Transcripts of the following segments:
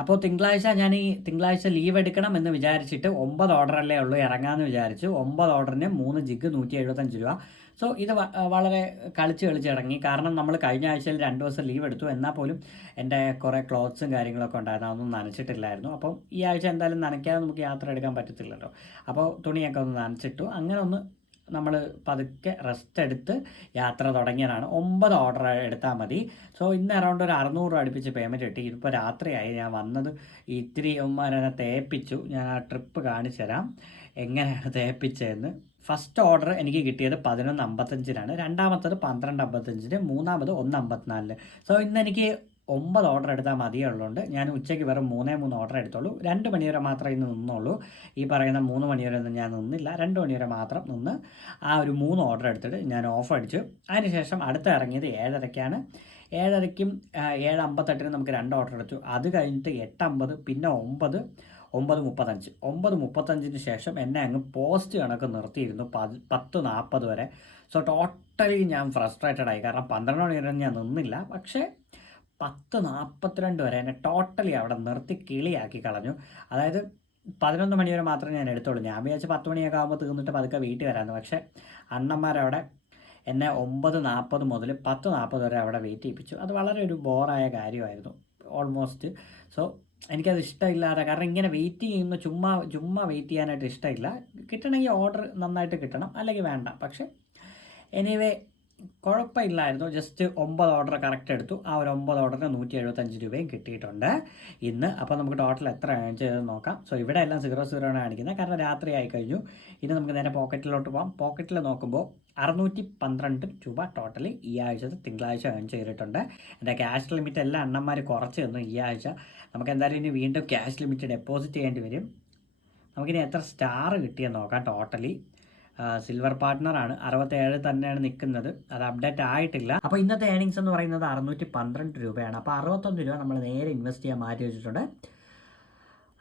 അപ്പോൾ തിങ്കളാഴ്ച ലീവ് എടുക്കണം എന്ന് വിചാരിച്ചിട്ട് 9 ഓർഡറല്ലേ ഉള്ളൂ, ഇറങ്ങാമെന്ന് വിചാരിച്ചു. 9 ഓർഡറിന് 3 ജിഗ് 175 രൂപ. സോ ഇത് വളരെ കളിച്ച് ഇറങ്ങി. കാരണം നമ്മൾ കഴിഞ്ഞ ആഴ്ചയിൽ 2 ദിവസം ലീവ് എടുത്തു, എന്നാൽ പോലും എൻ്റെ കുറേ ക്ലോത്ത്സും കാര്യങ്ങളൊക്കെ ഉണ്ടായിരുന്നു, അതൊന്നും നനച്ചിട്ടില്ലായിരുന്നു. അപ്പം ഈ ആഴ്ച എന്തായാലും നനയ്ക്കാതെ നമുക്ക് യാത്ര എടുക്കാൻ പറ്റത്തില്ലല്ലോ. അപ്പോൾ തുണിയൊക്കെ ഒന്ന് നനച്ചിട്ടു. അങ്ങനെ ഒന്ന് നമ്മൾ പതുക്കെ റെസ്റ്റ് എടുത്ത് യാത്ര തുടങ്ങിയതാണ്. 9 ഓർഡർ എടുത്താൽ മതി. സോ ഇന്ന് അറൗണ്ട് ഒരു 600 രൂപ അടുപ്പിച്ച് പേയ്മെൻറ്റ് കിട്ടി. ഇതിപ്പോൾ രാത്രിയായി, ഞാൻ വന്നത് ഇത്തിരി ഉമ്മാരെന്നെ തേപ്പിച്ചു. ഞാൻ ആ ട്രിപ്പ് കാണിച്ചു തരാം എങ്ങനെയാണ് തേപ്പിച്ചതെന്ന്. ഫസ്റ്റ് ഓർഡർ എനിക്ക് കിട്ടിയത് 11:55-നാണ്, രണ്ടാമത്തത് 12:55-ന്, മൂന്നാമത് 1:54-ന്. സോ ഇന്ന് എനിക്ക് 9 ഓർഡർ എടുത്താൽ മതിയുള്ളതുകൊണ്ട് ഞാൻ ഉച്ചയ്ക്ക് വെറും 3 ഓർഡർ എടുത്തോളൂ. 2 മണി വരെ മാത്രമേ ഇന്ന് നിന്നുള്ളൂ. ഈ പറയുന്ന 3 മണി വരെ ഒന്നും ഞാൻ നിന്നില്ല, 2 മണി വരെ മാത്രം നിന്ന് ആ ഒരു 3 ഓർഡർ എടുത്തിട്ട് ഞാൻ ഓഫ് അടിച്ചു. അതിനുശേഷം അടുത്ത ഇറങ്ങിയത് 7:30-ക്കാണ്. 7:30-ക്കും 7:58-നും നമുക്ക് 2 ഓർഡർ എടുത്തു. അത് കഴിഞ്ഞിട്ട് 8:50, പിന്നെ 9:35. 9:35-ന് ശേഷം എന്നെ അങ്ങ് പോസ്റ്റ് കണക്ക് നിർത്തിയിരുന്നു 10:40 വരെ. സോ ടോട്ടലി ഞാൻ ഫ്രസ്ട്രേറ്റഡ് ആയി. കാരണം 12 മണി വരെ ഞാൻ നിന്നില്ല, പക്ഷേ 10:42 വരെ എന്നെ ടോട്ടലി അവിടെ നിർത്തി കിളിയാക്കി കളഞ്ഞു. അതായത് 11 മണി വരെ മാത്രമേ ഞാൻ എടുത്തോളൂ. ഞാൻ വിചാരിച്ച് 10 മണിയൊക്കെ ആകുമ്പോൾ തീർന്നിട്ട് പതുക്കെ വീട്ടിൽ വരാമെന്ന്. പക്ഷേ അണ്ണന്മാരവിടെ എന്നെ 9:40 മുതൽ 10:40 വരെ അവിടെ വെയിറ്റ് ചെയ്യിപ്പിച്ചു. അത് വളരെ ഒരു ബോറായ കാര്യമായിരുന്നു ഓൾമോസ്റ്റ്. സോ എനിക്കത് ഇഷ്ടമില്ലാതെ, കാരണം ഇങ്ങനെ വെയിറ്റ് ചെയ്യുന്ന ചുമ്മാ വെയിറ്റ് ചെയ്യാനായിട്ട് ഇഷ്ടമില്ല. കിട്ടണമെങ്കിൽ ഓർഡർ നന്നായിട്ട് കിട്ടണം, അല്ലെങ്കിൽ വേണ്ട. പക്ഷേ എനിവേ കുഴപ്പമില്ലായിരുന്നു. ജസ്റ്റ് 9 ഓർഡർ കറക്റ്റ് എടുത്തു. ആ ഒരു 9 ഓർഡറിന് 175 രൂപയും കിട്ടിയിട്ടുണ്ട് ഇന്ന്. അപ്പോൾ നമുക്ക് ടോട്ടൽ എത്ര ഏൺ ചെയ്തെന്ന് നോക്കാം. സോ ഇവിടെ എല്ലാം 0 ആണ് കാണിക്കുന്നത്, കാരണം രാത്രി ആയി കഴിഞ്ഞു. ഇനി നമുക്ക് നേരെ പോക്കറ്റിലോട്ട് പോകാം. പോക്കറ്റിൽ നോക്കുമ്പോൾ 612 രൂപ ടോട്ടലി ഈ ആഴ്ചത്തെ തിങ്കളാഴ്ച ഏൺ ചെയ്തിട്ടുണ്ട്. എൻ്റെ ക്യാഷ് ലിമിറ്റ് എല്ലാം അണ്ണന്മാർ കുറച്ച് തന്നു ഈ ആഴ്ച. നമുക്ക് എന്തായാലും ഇനി വീണ്ടും ക്യാഷ് ലിമിറ്റ് ഡെപ്പോസിറ്റ് ചെയ്യേണ്ടി വരും. നമുക്കിനി എത്ര സ്റ്റാർ കിട്ടിയെന്ന് നോക്കാം. ടോട്ടലി സിൽവർ പാർട്ട്ണറാണ്, 67 തന്നെയാണ് നിൽക്കുന്നത്, അത് അപ്ഡേറ്റ് ആയിട്ടില്ല. അപ്പോൾ ഇന്നത്തെ ഏണിങ്സ് എന്ന് പറയുന്നത് 612 രൂപയാണ്. അപ്പോൾ 61 രൂപ നമ്മൾ നേരെ ഇൻവെസ്റ്റ് ചെയ്യാൻ മാറ്റി വെച്ചിട്ടുണ്ട്.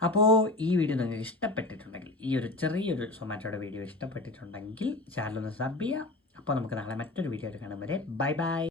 അപ്പോൾ ഈ വീഡിയോ നിങ്ങൾക്ക് ഇഷ്ടപ്പെട്ടിട്ടുണ്ടെങ്കിൽ, ഈ ഒരു ചെറിയൊരു സൊമാറ്റോയുടെ വീഡിയോ ഇഷ്ടപ്പെട്ടിട്ടുണ്ടെങ്കിൽ ചാനൽ ഒന്ന് സബ് ചെയ്യുക. അപ്പോൾ നമുക്ക് നാളെ മറ്റൊരു വീഡിയോ ആയിട്ട് കാണും വരെ ബൈ ബൈ.